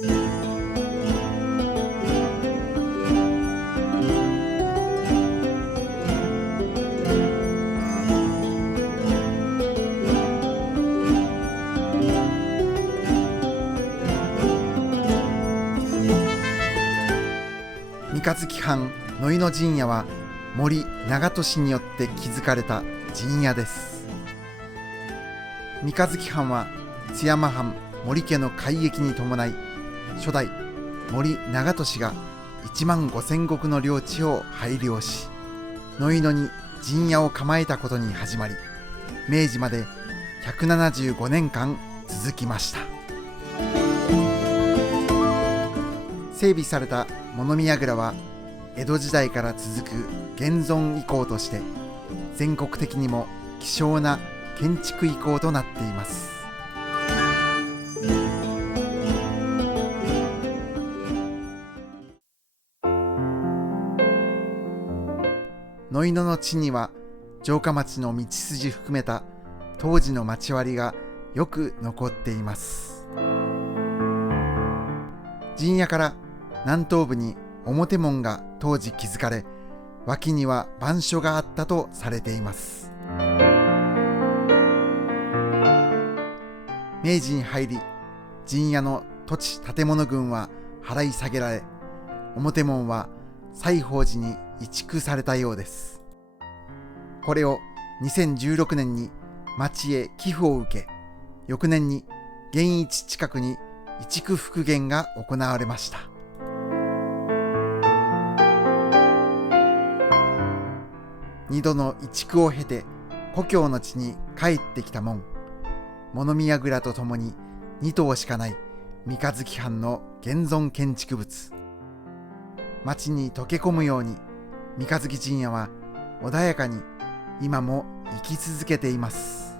三日月藩野井の陣屋は森長門によって築かれた陣屋です。三日月藩は津山藩森家の改易に伴い、初代森長門が1万5,000石の領地を拝領し、野井野に陣屋を構えたことに始まり、明治まで175年間続きました。整備された物見櫓は江戸時代から続く現存遺構として全国的にも希少な建築遺構となっています。野井野の地には城下町の道筋含めた当時の町割りがよく残っています。陣屋から南東部に表門が当時築かれ、脇には番所があったとされています。明治に入り、陣屋の土地建物群は払い下げられ、表門は西宝寺に移築されたようです。これを2016年に町へ寄付を受け、翌年に現一近くに移築復元が行われました。2度の移築を経て故郷の地に帰ってきた門、物見櫓とともに2棟しかない三日月藩の現存建築物。町に溶け込むように三日月陣屋は穏やかに今も生き続けています。